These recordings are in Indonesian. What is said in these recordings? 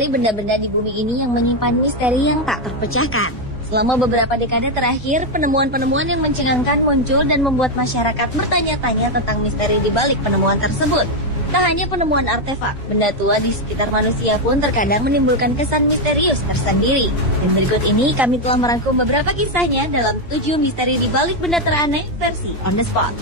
sekali benda-benda di bumi ini yang menyimpan misteri yang tak terpecahkan. Selama beberapa dekade terakhir, penemuan-penemuan yang mencengangkan muncul dan membuat masyarakat bertanya-tanya tentang misteri di balik penemuan tersebut. Tak hanya penemuan artefak, benda tua di sekitar manusia pun terkadang menimbulkan kesan misterius tersendiri. Dan berikut ini kami telah merangkum beberapa kisahnya dalam 7 misteri di balik benda teraneh versi On The Spot.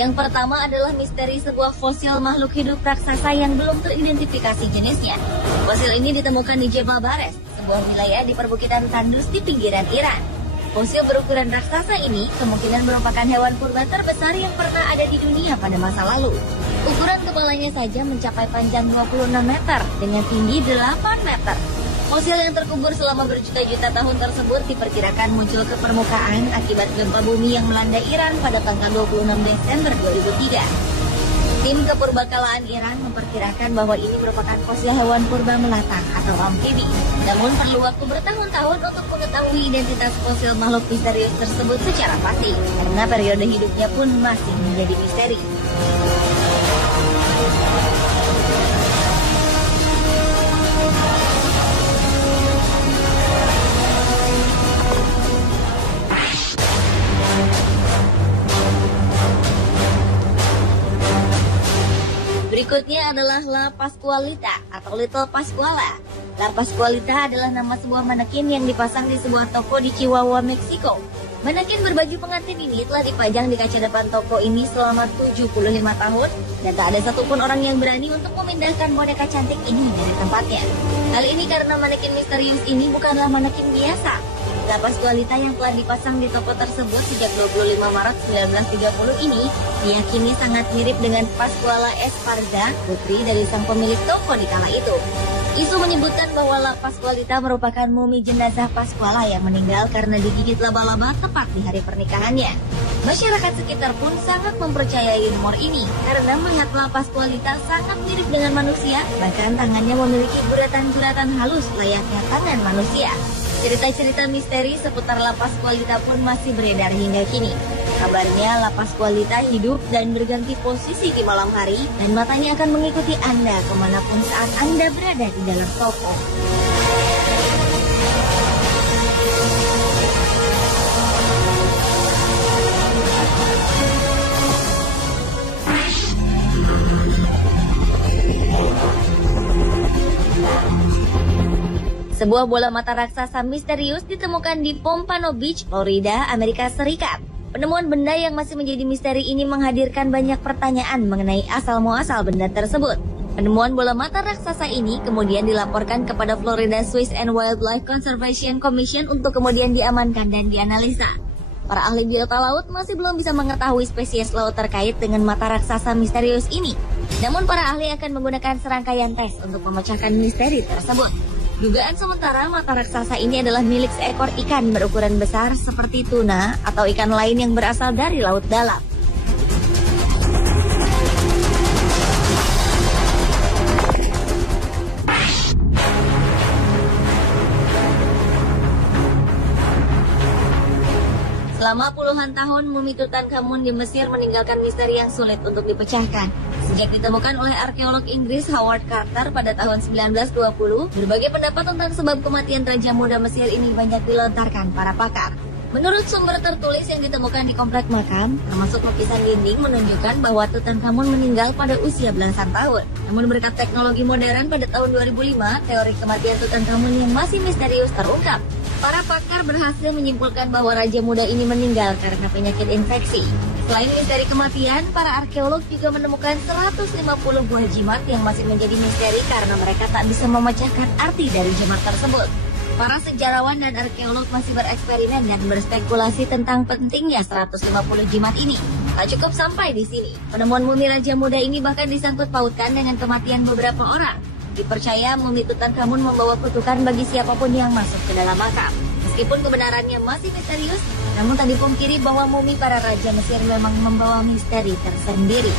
Yang pertama adalah misteri sebuah fosil makhluk hidup raksasa yang belum teridentifikasi jenisnya. Fosil ini ditemukan di Jebel Bares, sebuah wilayah di perbukitan tandus di pinggiran Iran. Fosil berukuran raksasa ini kemungkinan merupakan hewan purba terbesar yang pernah ada di dunia pada masa lalu. Ukuran kepalanya saja mencapai panjang 26 meter dengan tinggi 8 meter. Fosil yang terkubur selama berjuta-juta tahun tersebut diperkirakan muncul ke permukaan akibat gempa bumi yang melanda Iran pada tanggal 26 Desember 2003. Tim kepurbakalaan Iran memperkirakan bahwa ini merupakan fosil hewan purba melata atau amfibi. Namun perlu waktu bertahun-tahun untuk mengetahui identitas fosil makhluk misterius tersebut secara pasti, karena periode hidupnya pun masih menjadi misteri. Berikutnya adalah La Pascualita atau Little Pascuala. La Pascualita adalah nama sebuah manekin yang dipasang di sebuah toko di Chihuahua, Meksiko. Manekin berbaju pengantin ini telah dipajang di kaca depan toko ini selama 75 tahun dan tak ada satupun orang yang berani untuk memindahkan boneka cantik ini dari tempatnya. Hal ini karena manekin misterius ini bukanlah manekin biasa. La Pascualita yang telah dipasang di toko tersebut sejak 25 Maret 1930 ini diyakini sangat mirip dengan Pascuala Esparza, putri dari sang pemilik toko di kala itu. Isu menyebutkan bahwa La Pascualita merupakan mumi jenazah Pascuala yang meninggal karena digigit laba-laba tepat di hari pernikahannya. Masyarakat sekitar pun sangat mempercayai rumor ini karena melihat La Pascualita sangat mirip dengan manusia, bahkan tangannya memiliki guratan-guratan halus layaknya tangan manusia. Cerita-cerita misteri seputar La Pascualita pun masih beredar hingga kini. Kabarnya La Pascualita hidup dan berganti posisi di malam hari dan matanya akan mengikuti Anda kemanapun saat Anda berada di dalam toko. Sebuah bola mata raksasa misterius ditemukan di Pompano Beach, Florida, Amerika Serikat. Penemuan benda yang masih menjadi misteri ini menghadirkan banyak pertanyaan mengenai asal-muasal benda tersebut. Penemuan bola mata raksasa ini kemudian dilaporkan kepada Florida Fish and Wildlife Conservation Commission untuk kemudian diamankan dan dianalisa. Para ahli biota laut masih belum bisa mengetahui spesies laut terkait dengan mata raksasa misterius ini. Namun para ahli akan menggunakan serangkaian tes untuk memecahkan misteri tersebut. Dugaan sementara mata raksasa ini adalah milik seekor ikan berukuran besar seperti tuna atau ikan lain yang berasal dari laut dalam. Selama puluhan tahun, mumi Tutankhamun di Mesir meninggalkan misteri yang sulit untuk dipecahkan. Sejak ditemukan oleh arkeolog Inggris Howard Carter pada tahun 1920, berbagai pendapat tentang sebab kematian Raja Muda Mesir ini banyak dilontarkan para pakar. Menurut sumber tertulis yang ditemukan di komplek makam, termasuk lukisan dinding menunjukkan bahwa Tutankhamun meninggal pada usia belasan tahun. Namun berkat teknologi modern pada tahun 2005, teori kematian Tutankhamun yang masih misterius terungkap. Para pakar berhasil menyimpulkan bahwa Raja Muda ini meninggal karena penyakit infeksi. Selain misteri kematian, para arkeolog juga menemukan 150 buah jimat yang masih menjadi misteri karena mereka tak bisa memecahkan arti dari jimat tersebut. Para sejarawan dan arkeolog masih bereksperimen dan berspekulasi tentang pentingnya 150 jimat ini. Tak cukup sampai di sini. Penemuan mumi Raja Muda ini bahkan disangkut pautkan dengan kematian beberapa orang. Dipercaya mumi Tutankhamun membawa kutukan bagi siapapun yang masuk ke dalam makam. Meskipun kebenarannya masih misterius, namun tak dipungkiri bahwa mumi para raja Mesir memang membawa misteri tersendiri.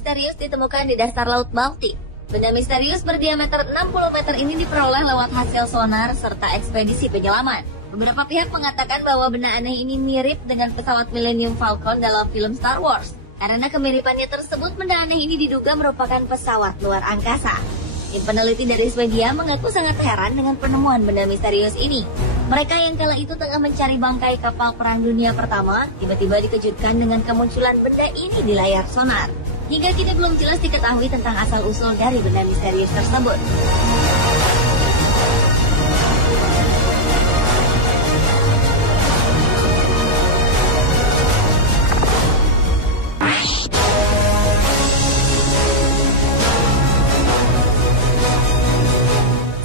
misterius ditemukan di dasar Laut Baltik. Benda misterius berdiameter 60 meter ini diperoleh lewat hasil sonar serta ekspedisi penyelaman. Beberapa pihak mengatakan bahwa benda aneh ini mirip dengan pesawat Millennium Falcon dalam film Star Wars. Karena kemiripannya tersebut, benda aneh ini diduga merupakan pesawat luar angkasa. Tim peneliti dari Swedia mengaku sangat heran dengan penemuan benda misterius ini. Mereka yang kala itu tengah mencari bangkai kapal Perang Dunia Pertama, tiba-tiba dikejutkan dengan kemunculan benda ini di layar sonar. Hingga kini belum jelas diketahui tentang asal-usul dari benda misterius tersebut.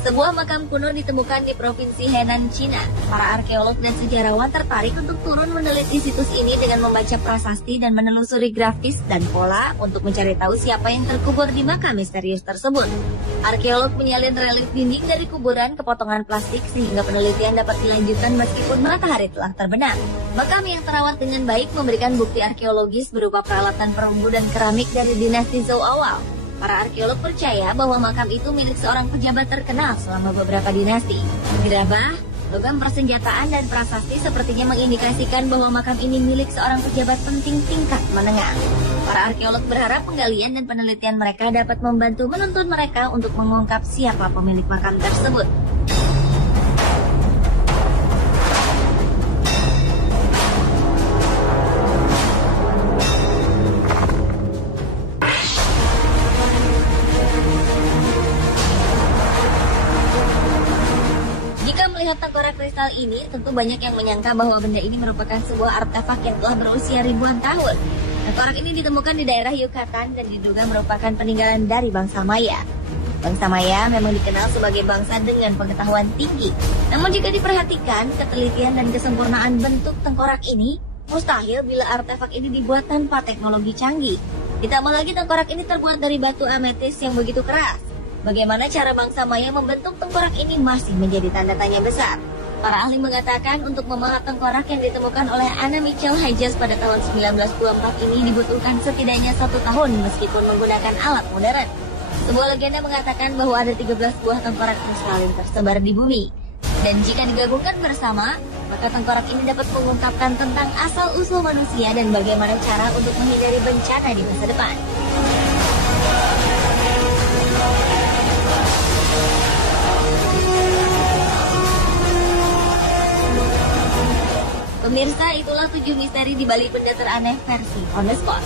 Sebuah makam kuno ditemukan di Provinsi Henan, Cina. Para arkeolog dan sejarawan tertarik untuk turun meneliti situs ini dengan membaca prasasti dan menelusuri grafis dan pola untuk mencari tahu siapa yang terkubur di makam misterius tersebut. Arkeolog menyalin relief dinding dari kuburan ke potongan plastik sehingga penelitian dapat dilanjutkan meskipun matahari telah terbenam. Makam yang terawat dengan baik memberikan bukti arkeologis berupa peralatan perunggu dan keramik dari dinasti Zhou awal. Para arkeolog percaya bahwa makam itu milik seorang pejabat terkenal selama beberapa dinasti. Gerabah, logam persenjataan, dan prasasti sepertinya mengindikasikan bahwa makam ini milik seorang pejabat penting tingkat menengah. Para arkeolog berharap penggalian dan penelitian mereka dapat membantu menuntun mereka untuk mengungkap siapa pemilik makam tersebut. Melihat tengkorak kristal ini, tentu banyak yang menyangka bahwa benda ini merupakan sebuah artefak yang telah berusia ribuan tahun. Tengkorak ini ditemukan di daerah Yucatan dan diduga merupakan peninggalan dari bangsa Maya. Bangsa Maya memang dikenal sebagai bangsa dengan pengetahuan tinggi. Namun jika diperhatikan, ketelitian dan kesempurnaan bentuk tengkorak ini mustahil bila artefak ini dibuat tanpa teknologi canggih. Ditambah lagi tengkorak ini terbuat dari batu ametis yang begitu keras. Bagaimana cara bangsa Maya membentuk tengkorak ini masih menjadi tanda tanya besar. Para ahli mengatakan untuk memahat tengkorak yang ditemukan oleh Anna Mitchell Hedges pada tahun 1924 ini dibutuhkan setidaknya 1 tahun meskipun menggunakan alat modern. Sebuah legenda mengatakan bahwa ada 13 buah tengkorak kristalin tersebar di bumi. Dan jika digabungkan bersama, maka tengkorak ini dapat mengungkapkan tentang asal-usul manusia dan bagaimana cara untuk menghindari bencana di masa depan. Pemirsa, itulah 7 misteri di balik benda teraneh versi On The Spot.